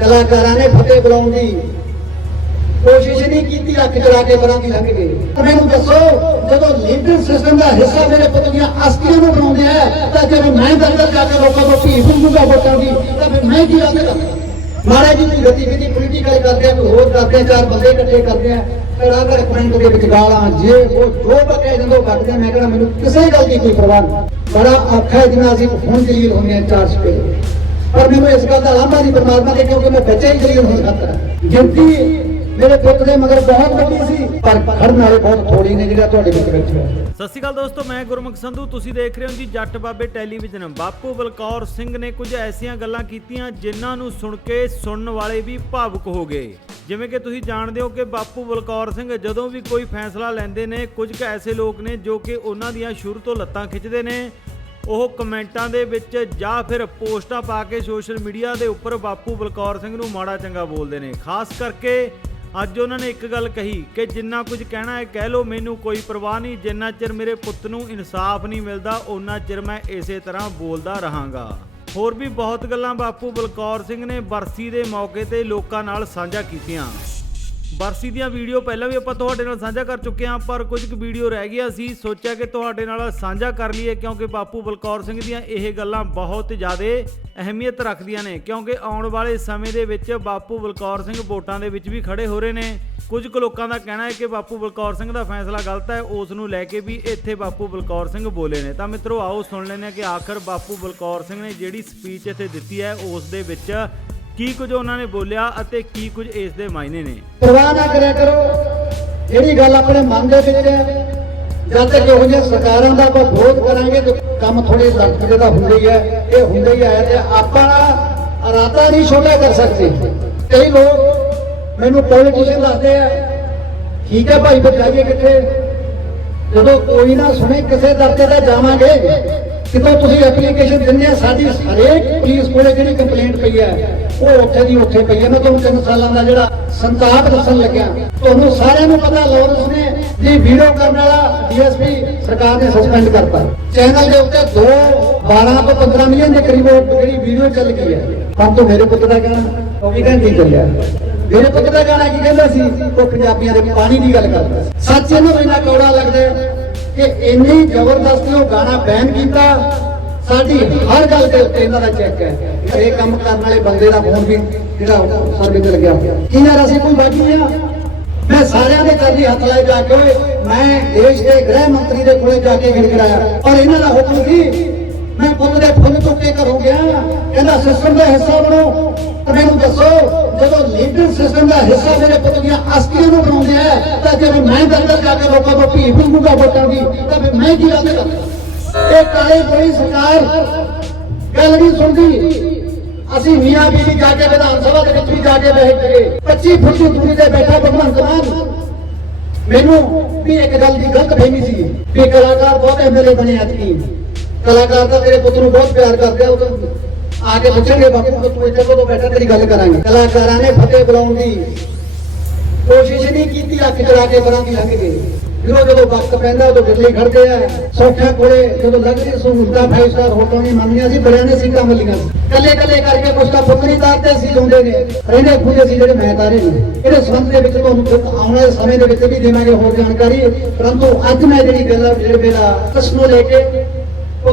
ਕਲਾਕਾਰਾਂ ਨੇ ਫਤਿਹ ਬੁਲਾਉਣ ਦੀ ਕੋਸ਼ਿਸ਼ ਨਹੀਂ ਕੀਤੀ ਅੱਖ ਚਲਾ ਕੇ ਬਰਾਂ ਦੀ ਲੰਘ ਗਏ ਮੈਨੂੰ ਦੱਸੋ ਜਦੋਂ ਲੀਡਰ ਸਿਸਟਮ ਦਾ ਹਿੱਸਾ ਮੇਰੇ ਪੁੱਤ ਦੀਆਂ ਅਸਤੀਆਂ ਨੂੰ ਬਣਾਉਂਦੇ ਆ ਤਾਂ ਜੇ ਮੈਂ ਦਫ਼ਤਰ ਜਾ ਕੇ ਲੋਕਾਂ ਤੋਂ ਭੀਖ ਮੰਗੂਗਾ ਵੋਟਾਂ ਦੀ ਤਾਂ ਫਿਰ ਮੈਂ ਕੀ ਆਉਂਦਾ ਮਾਰੇ ਜੀ ਦੀ ਗਤੀਵਿਧੀ ਪੋਲੀਟੀਕਲ ਕਰਦੇ ਆ ਕੋਈ ਹੋਰ ਕਰਦੇ ਆ ਚਾਰ ਬੰਦੇ ਇਕੱਠੇ ਕਰਦੇ ਆ ਫਿਰ ਆ ਕਰ ਦੇ ਵਿੱਚ ਗਾਲਾਂ ਜੇ ਉਹ ਜੋ ਬਕੇ ਜਦੋਂ ਕੱਢਦੇ ਆ, ਮੈਂ ਕਹਿੰਦਾ ਮੈਨੂੰ ਕਿਸੇ ਗੱਲ ਦੀ ਕੋਈ ਪਰਵਾਹ ਨਹੀਂ। ਬੜਾ ਔਖਾ ਜਿੰਨਾ ਅਸੀਂ ਹੁਣ ਜਲੀਲ ਹੁੰਦੇ ਆ ਚਾਰ ਸਪੇ ਪਰ ਮੈਨੂੰ ਇਸ ਗੱਲ ਦਾ ਲਾਂਭਾ ਨਹੀਂ ਪਰਮਾਤਮਾ ਦੇ ਕਿਉਂਕਿ ਮੈਂ ਬੱਚਾ ਹੀ ਜਲੀਲ ਹੋ। ਸਕਦਾ ਗਿਣਤੀ ਮੇਰੇ ਪੁੱਤ ਦੇ ਮਗਰ ਬਹੁਤ ਵੱਡੀ ਸੀ, ਪਰ ਖੜਨ ਵਾਲੇ ਬਹੁਤ ਥੋੜੀ ਨੇ ਜਿਹੜਾ ਤੁਹਾਡੇ ਵਿੱਚ ਬੈਠੇ ਸਤਿ ਸ਼੍ਰੀ ਅਕਾਲ ਦੋਸਤੋ, ਮੈਂ ਗੁਰਮੁਖ ਸੰਧੂ। ਤੁਸੀਂ ਦੇਖ ਰਹੇ ਹੋ ਜੀ ਜੱਟ ਬਾਬੇ ਟੈਲੀਵਿਜ਼ਨ। ਬਾਪੂ ਬਲਕੌਰ ਸਿੰਘ ਨੇ ਕੁਝ ਐਸੀਆਂ ਗੱਲਾਂ ਕੀਤੀਆਂ ਜਿਨ੍ਹਾਂ ਨੂੰ ਸੁਣ ਕੇ ਸੁਣਨ ਵਾਲੇ ਵੀ ਭਾਵੁਕ ਹੋ ਗਏ। ਜਿਵੇਂ ਕਿ ਤੁਸੀਂ ਜਾਣਦੇ ਹੋ ਕਿ ਬਾਪੂ ਬਲਕੌਰ ਸਿੰਘ ਜਦੋਂ ਵੀ ਕੋਈ ਫੈਸਲਾ ਲੈਂਦੇ ਨੇ, ਕੁਝ ਕੁ ਐਸੇ ਲੋਕ ਨੇ ਜੋ ਕਿ ਉਹਨਾਂ ਦੀਆਂ ਸ਼ੁਰੂ ਤੋਂ ਲੱਤਾਂ ਖਿੱਚਦੇ ਨੇ। ਉਹ ਕਮੈਂਟਾਂ ਦੇ ਵਿੱਚ ਜਾਂ ਫਿਰ ਪੋਸਟਾਂ ਪਾ ਕੇ ਸੋਸ਼ਲ ਮੀਡੀਆ ਦੇ ਉੱਪਰ ਬਾਪੂ ਬਲਕੌਰ ਸਿੰਘ ਨੂੰ ਮਾੜਾ ਚੰਗਾ ਬੋਲਦੇ ਨੇ। ਖਾਸ ਕਰਕੇ ਅੱਜ ਉਹਨਾਂ ਨੇ ਇੱਕ ਗੱਲ ਕਹੀ ਕਿ ਜਿੰਨਾ ਕੁਝ ਕਹਿਣਾ ਹੈ ਕਹਿ ਲਓ, ਮੈਨੂੰ ਕੋਈ ਪਰਵਾਹ ਨਹੀਂ, ਜਿੰਨਾ ਚਿਰ ਮੇਰੇ ਪੁੱਤ ਨੂੰ ਇਨਸਾਫ ਨਹੀਂ ਮਿਲਦਾ ਉਹਨਾਂ ਚਿਰ ਮੈਂ ਇਸੇ ਤਰ੍ਹਾਂ ਬੋਲਦਾ ਰਹਾਂਗਾ। ਹੋਰ ਵੀ ਬਹੁਤ ਗੱਲਾਂ ਬਾਪੂ ਬਲਕੌਰ ਸਿੰਘ ਨੇ ਬਰਸੀ ਦੇ ਮੌਕੇ ਤੇ ਲੋਕਾਂ ਨਾਲ ਸਾਂਝਾ ਕੀਤੀਆਂ। ਬਰਸੀ ਦੀਆਂ ਵੀਡੀਓ ਪਹਿਲਾਂ ਵੀ ਆਪਾਂ ਤੁਹਾਡੇ ਨਾਲ ਸਾਂਝਾ ਕਰ ਚੁੱਕੇ ਹਾਂ, ਪਰ ਕੁਝ ਕੁ ਵੀਡੀਓ ਰਹਿ ਗਈਆਂ ਸੀ। ਸੋਚਿਆ ਕਿ ਤੁਹਾਡੇ ਨਾਲ ਸਾਂਝਾ ਕਰ ਲਈਏ, ਕਿਉਂਕਿ ਬਾਪੂ ਬਲਕੌਰ ਸਿੰਘ ਦੀਆਂ ਇਹ ਗੱਲਾਂ ਬਹੁਤ ਜ਼ਿਆਦਾ ਅਹਿਮੀਅਤ ਰੱਖਦੀਆਂ ਨੇ, ਕਿਉਂਕਿ ਆਉਣ ਵਾਲੇ ਸਮੇਂ ਦੇ ਵਿੱਚ ਬਾਪੂ ਬਲਕੌਰ ਸਿੰਘ ਵੋਟਾਂ ਦੇ ਵਿੱਚ ਵੀ ਖੜੇ ਹੋ ਰਹੇ ਨੇ। ਕੁਝ ਕੁ ਲੋਕਾਂ ਦਾ ਕਹਿਣਾ ਹੈ ਕਿ ਬਾਪੂ ਬਲਕੌਰ ਸਿੰਘ ਦਾ ਫੈਸਲਾ ਗਲਤ ਹੈ, ਉਸ ਨੂੰ ਲੈ ਕੇ ਵੀ ਇੱਥੇ ਬਾਪੂ ਬਲਕੌਰ ਸਿੰਘ ਬੋਲੇ ਨੇ। ਤਾਂ ਮਿੱਤਰੋ, ਆਓ ਸੁਣ ਲੈਂਦੇ ਹਾਂ ਕਿ ਆਖਰ ਬਾਪੂ ਬਲਕੌਰ ਸਿੰਘ ਨੇ ਜਿਹੜੀ ਸਪੀਚ ਇੱਥੇ ਦਿੱਤੀ ਹੈ, ਉਸ ਦੇ ਵਿੱਚ ਕੀ ਕੁਝ ਉਹਨਾਂ ਨੇ ਬੋਲਿਆ ਅਤੇ ਕੀ ਕੁਝ ਇਸ ਦੇ ਮਾਇਨੇ ਨੇ। ਪਰਵਾਹ ਨਾ ਕਰਿਆ ਕਰੋ। ਜਿਹੜੀ ਗੱਲ ਆਪਣੇ ਮਨ ਦੇ ਵਿੱਚ ਹੈ, ਜਦ ਤੱਕ ਇਹੋ ਜਿਹੀ ਸਰਕਾਰਾਂ ਦਾ ਆਪਾਂ ਵਿਰੋਧ ਕਰਾਂਗੇ ਤਾਂ ਕੰਮ ਥੋੜੇ ਲੜਕੇ ਦਾ ਹੁੰਦਾ ਹੀ ਹੈ। ਇਹ ਹੁੰਦਾ ਹੀ ਆਇਆ ਤੇ ਆਪਾਂ ਇਰਾਦਾ ਨਹੀਂ ਛੋਟਾ ਕਰ ਸਕਦੇ। ਕਈ ਲੋਕ ਮੈਨੂੰ ਪੋਲੀਟੀਸ਼ੀਅਨ ਦੱਸਦੇ ਆ, ਠੀਕ ਹੈ ਭਾਈ ਫਿਰ ਜਾਈਏ ਕਿੱਥੇ? ਜਦੋਂ ਕੋਈ ਨਾ ਸੁਣੇ, ਕਿਸੇ ਦਰਜੇ ਦਾ ਜਾਵਾਂਗੇ। ਕਿਤੋਂ ਤੁਸੀਂ ਐਪਲੀਕੇਸ਼ਨ ਦਿੰਦੇ ਆ, ਸਾਡੀ ਹਰੇਕ ਪੁਲਿਸ ਕੋਲੇ ਜਿਹੜੀ ਕੰਪਲੇਂਟ ਪਈ ਹੈ, ਉਹ ਉੱਥੇ ਦੀ ਉੱਥੇ ਪਈ ਹੈ। ਮੈਂ ਤੁਹਾਨੂੰ ਤਿੰਨ ਸਾਲਾਂ ਦਾ ਜਿਹੜਾ ਸੰਤਾਪ ਦੱਸਣ ਲੱਗਿਆ। ਤੁਹਾਨੂੰ ਸਾਰਿਆਂ ਨੂੰ ਪਤਾ ਲੋਰੈਂਸ ਨੇ ਜੀ ਵੀਡੀਓ ਕਰਨ ਵਾਲਾ ਡੀਐਸਪੀ ਸਰਕਾਰ ਨੇ ਸਸਪੈਂਡ ਕਰਤਾ। ਚੈਨਲ ਦੇ ਉੱਤੇ 2 12 ਤੋਂ 15 ਮਿਲੀਅਨ ਦੇ ਕਰੀਬ ਜਿਹੜੀ ਵੀਡੀਓ ਚੱਲ ਗਈ ਹੈ। ਪਰ ਤੋਂ ਮੇਰੇ ਪੁੱਤ ਦਾ ਗਾਣਾ, ਉਹ ਵੀ ਕਹਿੰਦੀ ਚੱਲਿਆ। ਮੇਰੇ ਪੁੱਤ ਦਾ ਗਾਣਾ ਕੀ ਕਹਿੰਦਾ ਸੀ? ਉਹ ਪੰਜਾਬੀਆਂ ਦੇ ਪਾਣੀ ਦੀ ਗੱਲ ਕਰਦਾ ਸੀ। ਸੱਚ ਇਹਨੂੰ ਇੰਨਾ ਕੌੜਾ ਲੱਗਦਾ ਕਿ ਇੰਨੀ ਜ਼ਬਰਦਸਤੀ ਉਹ ਗਾਣਾ ਬੈਨ ਕੀਤਾ। ਸਾਡੀ ਹਰ ਗੱਲ ਦੇ ਉੱਤੇ ਇਹਨਾਂ ਦਾ ਚੈੱਕ ਹੈ। ਇਹ ਕੰਮ ਕਰਨ ਵਾਲੇ ਬੰਦੇ ਦਾ ਫੋਨ ਵੀ ਜਿਹੜਾ ਸਰਵੇ ਤੇ ਲੱਗਿਆ ਕੀ ਯਾਰ ਅਸੀਂ ਕੋਈ ਬਾਕੀ ਨਹੀਂ ਆ? ਮੈਂ ਸਾਰਿਆਂ ਦੇ ਕਰਦੀ ਹੱਥ ਲਾਏ ਜਾ ਕੇ ਮੈਂ ਦੇਸ਼ ਦੇ ਗ੍ਰਹਿ ਮੰਤਰੀ ਦੇ ਕੋਲੇ ਜਾ ਕੇ ਗਿੜਗੜਾਇਆ। ਪਰ ਇਹਨਾਂ ਦਾ ਹੁਕਮ ਸੀ ਗਿਆ ਸਿਸਟਮ ਦਾ ਹਿੱਸਾ ਬਣੋ। ਤਾਂ ਮੈਨੂੰ ਦੱਸੋ, ਜਦੋਂ ਲੀਡਰ ਸਿਸਟਮ ਦਾ ਹਿੱਸਾ ਮੇਰੇ ਪੁੱਤ ਦੀਆਂ ਅਸਤੀਆਂ ਨੂੰ ਬਣਾਉਂਦੇ ਆ, ਤਾਂ ਜੇ ਮੈਂ ਦਫ਼ਤਰ ਜਾ ਕੇ ਲੋਕਾਂ ਤੋਂ ਭੀਖ ਮੰਗੂਗਾ ਵੋਟਾਂ ਦੀ, ਤਾਂ ਫਿਰ ਮੈਂ ਕੀ ਆਉਂਦਾ ਇਹ ਕਾਲੇ ਕੋਈ ਸਰਕਾਰ, ਗੱਲ ਨਹੀਂ ਸੁਣਦੀ। ਅਸੀਂ ਮੀਆਂ ਬੀਬੀ ਜਾ ਕੇ ਵਿਧਾਨ ਸਭਾ ਦੇ ਵਿੱਚ ਵੀ ਜਾ ਕੇ ਬੈਠ ਗਏ 25 ਫੁੱਟ ਦੀ ਦੂਰੀ ਤੇ ਬੈਠਾ ਭਗਵੰਤ ਮਾਨ। ਮੈਨੂੰ ਵੀ ਇੱਕ ਗੱਲ ਦੀ ਗਲਤ ਫਹਿਮੀ ਸੀ ਵੀ ਕਲਾਕਾਰ ਬਹੁਤ ਐਮਐਲਏ ਬਣੇ ਐਤਕੀ। ਕਲਾਕਾਰ ਤਾਂ ਤੇਰੇ ਪੁੱਤ ਨੂੰ ਬਹੁਤ ਪਿਆਰ ਕਰਦੇ ਆ ਉਹ ਆ ਕੇ ਪੁੱਛਣਗੇ ਬਾਪੂ, ਤੂੰ ਇੱਥੇ ਕਦੋਂ ਬੈਠਾ, ਤੇਰੀ ਗੱਲ ਕਰਾਂਗੇ। ਕਲਾਕਾਰਾਂ ਨੇ ਫਤਿਹ ਬੁਲਾਉਣ ਦੀ ਕੋਸ਼ਿਸ਼ ਨਹੀਂ ਕੀਤੀ, ਅੱਖ ਚਲਾ ਕੇ ਬਰਾਂ ਦੀ ਲੰਘ ਗਏ ਜਦੋਂ ਜਦੋਂ ਵਕਤ ਪੈਂਦਾ, ਉਦੋਂ ਬਿਜਲੀ ਖੜਦੇ ਆ। ਸੌਖਿਆਂ ਕੋਲੇ ਜਦੋਂ ਲੱਗਦੀ ਸਹੂਲਤਾਂ 5 ਸਟਾਰ ਹੋਟਲਾਂ ਨਹੀਂ ਮੰਨਦੀਆਂ ਸੀ, ਬੜਿਆਂ ਨੇ ਸੀਟਾਂ ਮਿਲੀਆਂ ਕੱਲੇ ਕੱਲੇ ਕਰਕੇ ਕੁਛ ਤਾਂ ਫੁੱਲ ਨਹੀਂ ਤਾਰਦੇ ਸੀ ਹੁੰਦੇ ਨੇ। ਰਹਿੰਦੇ ਖੁੱਲੇ ਸੀ ਜਿਹੜੇ ਮੈਂ ਤਾਰੇ ਨੇ। ਇਹਦੇ ਸੰਬੰਧ ਦੇ ਵਿੱਚ ਤੁਹਾਨੂੰ ਆਉਣ ਵਾਲੇ ਸਮੇਂ ਦੇ ਵਿੱਚ ਵੀ ਦੇਵਾਂਗੇ ਹੋਰ ਜਾਣਕਾਰੀ। ਪਰੰਤੂ ਅੱਜ ਮੈਂ ਜਿਹੜੀ ਗੱਲ ਜਿਹੜੇ ਮੇਰਾ ਕਸ ਲੈ ਕੇ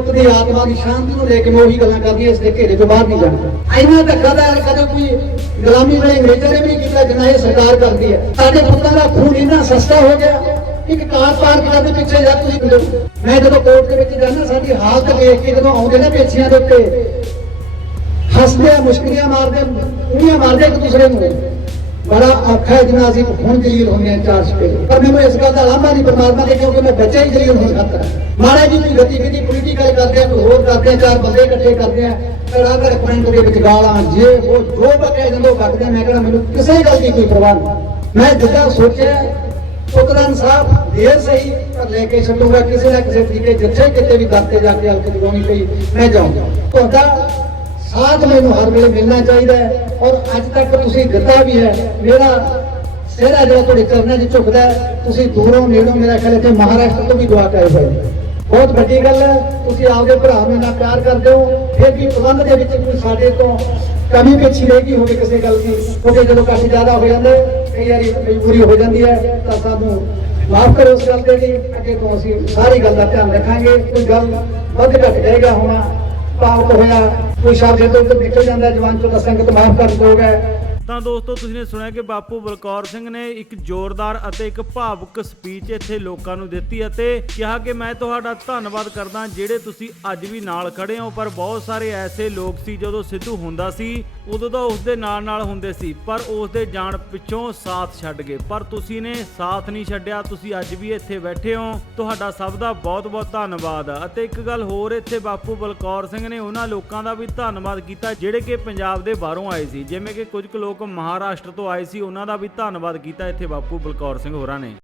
ਪੁੱਤ ਦੀ ਆਤਮਾ ਦੀ ਸ਼ਾਂਤੀ ਨੂੰ ਲੈ ਕੇ ਮੈਂ ਉਹੀ ਗੱਲਾਂ ਕਰਦੀ ਇਸ ਦੇ ਘੇਰੇ ਤੋਂ ਬਾਹਰ ਨਹੀਂ ਜਾਣਾ। ਇੰਨਾ ਧੱਕਾ ਦਾ ਕਦੇ ਕੋਈ ਗੁਲਾਮੀ ਵੇਲੇ ਅੰਗਰੇਜ਼ਾਂ ਨੇ ਵੀ ਕੀਤਾ, ਜਿੰਨਾ ਇਹ ਸਰਕਾਰ ਕਰਦੀ ਹੈ। ਸਾਡੇ ਪੁੱਤਾਂ ਦਾ ਖੂਨ ਇੰਨਾ ਸਸਤਾ ਹੋ ਗਿਆ, ਇੱਕ ਕਾਰ ਪਾਰਕ ਕਰਦੇ ਪਿੱਛੇ ਜਾ ਤੁਸੀਂ ਮੈਂ ਜਦੋਂ ਕੋਰਟ ਦੇ ਵਿੱਚ ਜਾਂਦਾ, ਸਾਡੀ ਹਾਲਤ ਦੇਖ ਕੇ ਜਦੋਂ ਆਉਂਦੇ ਨੇ ਪੇਛੀਆਂ ਦੇ ਉੱਤੇ, ਹੱਸਦੇ ਆ, ਮੁਸ਼ਕਲੀਆਂ ਮਾਰਦੇ ਉਹੀਆਂ ਮਾਰਦੇ ਇੱਕ ਦੂਸਰੇ ਨੂੰ। ਬੜਾ ਔਖਾ ਹੈ ਜਿਵੇਂ ਅਸੀਂ ਹੁਣ ਜਲੀਲ ਹੁੰਦੇ ਆ ਚਾਰ ਸਪੇ ਪਰ ਮੈਨੂੰ ਇਸ ਗੱਲ ਦਾ ਲਾਂਭਾ ਨਹੀਂ ਪਰਮਾਤਮਾ ਦੇ ਕਿਉਂਕਿ ਮੈਂ ਬੱਚਾ ਹੀ ਜਲੀਲ ਹੋ। ਸਕਦਾ ਮਾਰੇ ਜੀ, ਕੋਈ ਗਤੀਵਿਧੀ ਪੋਲੀਟੀਕਲ ਕਰਦੇ ਆ, ਕੋਈ ਹੋਰ ਕਰਦੇ ਆ, ਚਾਰ ਬੰਦੇ ਇਕੱਠੇ ਕਰਦੇ ਆ ਕੜਾ ਕਰ ਪੁਆਇੰਟ ਦੇ ਵਿੱਚ ਗਾਲਾਂ, ਜੇ ਉਹ ਜੋ ਬਕੇ ਜਦੋਂ ਕੱਢਦੇ ਮੈਂ ਕਹਿੰਦਾ ਮੈਨੂੰ ਕਿਸੇ ਗੱਲ ਦੀ ਕੋਈ ਪਰਵਾਹ ਨਹੀਂ। ਮੈਂ ਜਿੱਦਾਂ ਸੋਚਿਆ ਪੁੱਤ ਦਾ ਇਨਸਾਫ ਦੇ ਸਹੀ, ਪਰ ਲੈ ਕੇ ਛੱਡੂਗਾ ਕਿਸੇ ਨਾ ਕਿਸੇ ਤਰੀਕੇ, ਜਿੱਥੇ ਕਿਤੇ ਵੀ ਦਰਤੇ ਜਾ ਕੇ ਹਲਕ ਜਗਾਉਣੀ ਪਈ, ਮੈਂ ਜਾਊਂਗਾ। ਤੁਹਾਡਾ ਸਾਥ ਮੈਨੂੰ ਹਰ ਵੇਲੇ ਮਿਲਣਾ ਚਾਹੀਦਾ ਹੈ ਔਰ ਅੱਜ ਤੱਕ ਤੁਸੀਂ ਦਿੱਤਾ ਵੀ ਹੈ। ਮੇਰਾ ਸਿਹਰਾ ਜਿਹੜਾ ਤੁਹਾਡੇ ਚਰਨਾਂ 'ਚ ਝੁਕਦਾ ਤੁਸੀਂ ਦੂਰੋਂ ਨੇੜੋਂ ਮੇਰਾ ਖਿਆਲ ਇੱਥੇ ਮਹਾਰਾਸ਼ਟਰ ਤੋਂ ਵੀ ਦੁਆ ਕਰੇ ਹੋਏ ਬਹੁਤ ਵੱਡੀ ਗੱਲ ਹੈ, ਤੁਸੀਂ ਆਪਦੇ ਭਰਾ ਨੂੰ ਇੰਨਾ ਪਿਆਰ ਕਰਦੇ ਹੋ, ਫਿਰ ਵੀ ਪ੍ਰਬੰਧ ਦੇ ਵਿੱਚ ਕੋਈ ਸਾਡੇ ਤੋਂ ਕਮੀ ਪਿੱਛੇ ਰਹਿ ਗਈ ਹੋਵੇ ਕਿਸੇ ਗੱਲ ਦੀ ਕਿਉਂਕਿ ਜਦੋਂ ਕੱਟ ਜ਼ਿਆਦਾ ਹੋ ਜਾਂਦਾ ਕਈ ਵਾਰੀ ਮਜਬੂਰੀ ਹੋ ਜਾਂਦੀ ਹੈ, ਤਾਂ ਸਾਨੂੰ ਮਾਫ ਕਰੋ ਉਸ ਗੱਲ ਦੇ ਲਈ। ਅੱਗੇ ਤੋਂ ਅਸੀਂ ਸਾਰੀ ਗੱਲ ਦਾ ਧਿਆਨ ਰੱਖਾਂਗੇ, ਕੋਈ ਗੱਲ ਵੱਧ ਘੱਟ ਜਾਏਗਾ ਹੋਣਾ ਭਾਵਕ ਹੋਇਆ। ਕੋਈ ਸ਼ਬਦ ਜਦੋਂ ਉੱਤੇ ਨਿਕਲ ਜਾਂਦਾ, ਜਵਾਨ ਚੋਂ ਤਾਂ ਸੰਗਤ ਮਾਫ ਕਰ ਦੋਗੇ ਤਾਂ ਦੋਸਤੋ, ਤੁਸੀਂ ਨੇ ਸੁਣਿਆ ਕਿ ਬਾਪੂ ਬਲਕੌਰ ਸਿੰਘ ਨੇ ਇੱਕ ਜ਼ੋਰਦਾਰ ਅਤੇ ਇੱਕ ਭਾਵੁਕ ਸਪੀਚ ਇੱਥੇ ਲੋਕਾਂ ਨੂੰ ਦਿੱਤੀ ਅਤੇ ਕਿਹਾ ਕਿ ਮੈਂ ਤੁਹਾਡਾ ਧੰਨਵਾਦ ਕਰਦਾ ਜਿਹੜੇ ਤੁਸੀਂ ਅੱਜ ਵੀ ਨਾਲ ਖੜੇ ਹੋ, ਪਰ ਬਹੁਤ ਸਾਰੇ ਐਸੇ ਲੋਕ ਸੀ ਜਦੋਂ ਸਿੱਧੂ ਹੁੰਦਾ ਸੀ, ਉਦੋਂ ਤਾਂ ਉਸ ਦੇ ਨਾਲ ਨਾਲ ਹੁੰਦੇ ਸੀ, ਪਰ ਉਸ ਦੇ ਜਾਣ ਪਿੱਛੋਂ ਸਾਥ ਛੱਡ ਗਏ। ਪਰ ਤੁਸੀਂ ਨੇ ਸਾਥ ਨਹੀਂ ਛੱਡਿਆ, ਤੁਸੀਂ ਅੱਜ ਵੀ ਇੱਥੇ ਬੈਠੇ ਹੋ। ਤੁਹਾਡਾ ਸਭ ਦਾ ਬਹੁਤ ਬਹੁਤ ਧੰਨਵਾਦ। ਅਤੇ ਇੱਕ ਗੱਲ ਹੋਰ, ਇੱਥੇ ਬਾਪੂ ਬਲਕੌਰ ਸਿੰਘ ਨੇ ਉਹਨਾਂ ਲੋਕਾਂ ਦਾ ਵੀ ਧੰਨਵਾਦ ਕੀਤਾ, ਜਿਹੜੇ ਕਿ ਪੰਜਾਬ ਦੇ ਬਾਹਰੋਂ ਆਏ ਸੀ, ਜਿਵੇਂ ਕਿ ਕੁਝ ਕੁ ਲੋਕ ਲੋਕ ਮਹਾਰਾਸ਼ਟਰ ਤੋਂ ਆਏ ਸੀ, ਉਹਨਾਂ ਦਾ ਵੀ ਧੰਨਵਾਦ ਕੀਤਾ ਇੱਥੇ ਬਾਪੂ ਬਲਕੌਰ ਸਿੰਘ ਹੋਰਾਂ ਨੇ।